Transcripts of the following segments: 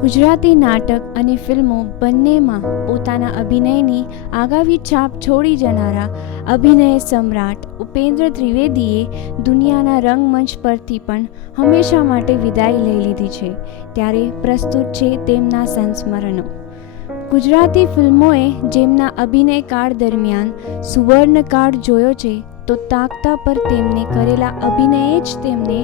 ગુજરાતી નાટક અને ફિલ્મો બંનેમાં પોતાના અભિનયની આગામી છાપ છોડી જનારા અભિનય સમ્રાટ ઉપેન્દ્ર ત્રિવેદીએ દુનિયાના રંગમંચ પરથી પણ હંમેશા માટે વિદાય લઈ લીધી છે. ત્યારે પ્રસ્તુત છે તેમના સંસ્મરણો. ગુજરાતી ફિલ્મોએ જેમના અભિનય કાળ દરમિયાન સુવર્ણકાળ જોયો છે, તો તાકતા પર તેમને કરેલા અભિનયે જ તેમને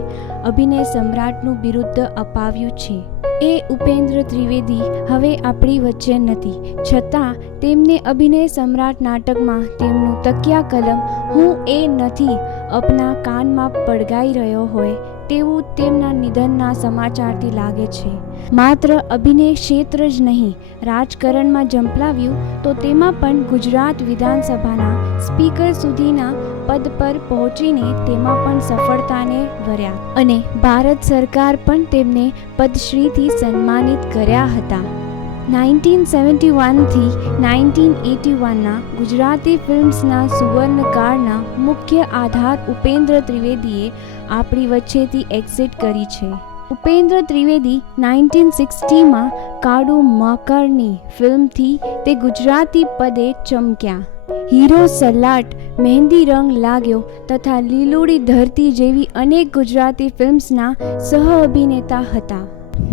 અભિનય સમ્રાટનું બિરુદ અપાવ્યું છે. એ ઉપેન્દ્ર ત્રિવેદી હવે આપણી વચ્ચે નથી, છતાં તેમને અભિનય સમ્રાટ નાટકમાં તેમનું તકિયા કલમ હું એ નથી અપના કાનમાં પડઘાઈ રહ્યો હોય તેવું તેમના નિધનના સમાચારથી લાગે છે. માત્ર અભિનય ક્ષેત્ર જ નહીં, રાજકારણમાં ઝંપલાવ્યું તો તેમાં પણ ગુજરાત વિધાનસભાના સ્પીકર સુધીના પદ પર પહોંચીને તેમાં પણ સફળતાને વર્યા અને ભારત સરકાર પણ તેમને પદ્મશ્રીથી સન્માનિત કર્યા હતા. 1971થી 1981ના ગુજરાતી ફિલ્મ્સના સુવર્ણકાળના મુખ્ય આધાર ઉપેન્દ્ર ત્રિવેદીએ આપણી વચ્ચેથી એક્ઝિટ કરી છે. ઉપેન્દ્ર ત્રિવેદી 1960માં કાળુ મકરની ફિલ્મથી તે ગુજરાતી પદે ચમક્યા. હીરો સલાટ, મહેંદી રંગ લાગ્યો તથા લીલુડી ધરતી જેવી અનેક ગુજરાતી ફિલ્મ્સના સહ અભિનેતા હતા.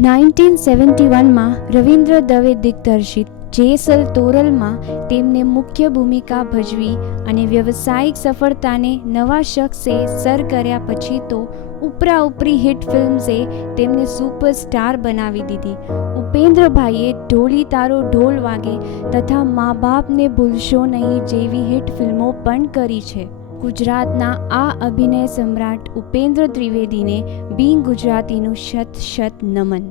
1971માં રવિન્દ્ર દવે દિગ્દર્શિત જેસલ તોરલમાં તેમને મુખ્ય ભૂમિકા ભજવી અને વ્યવસાયિક સફળતાને નવા શખ્સે સર કર્યા પછી તો ઉપરી હિટ ફિલ્મ્સે તેમને સુપરસ્ટાર બનાવી દીધી. ઉપેન્દ્રભાઈએ ઢોલી તારો ઢોલ વાગે તથા મા બાપને ભૂલશો નહીં જેવી હિટ ફિલ્મો પણ કરી છે. ગુજરાતના આ અભિનય સમ્રાટ ઉપેન્દ્ર ત્રિવેદીને બિંગ ગુજરાતીનું શત શત નમન.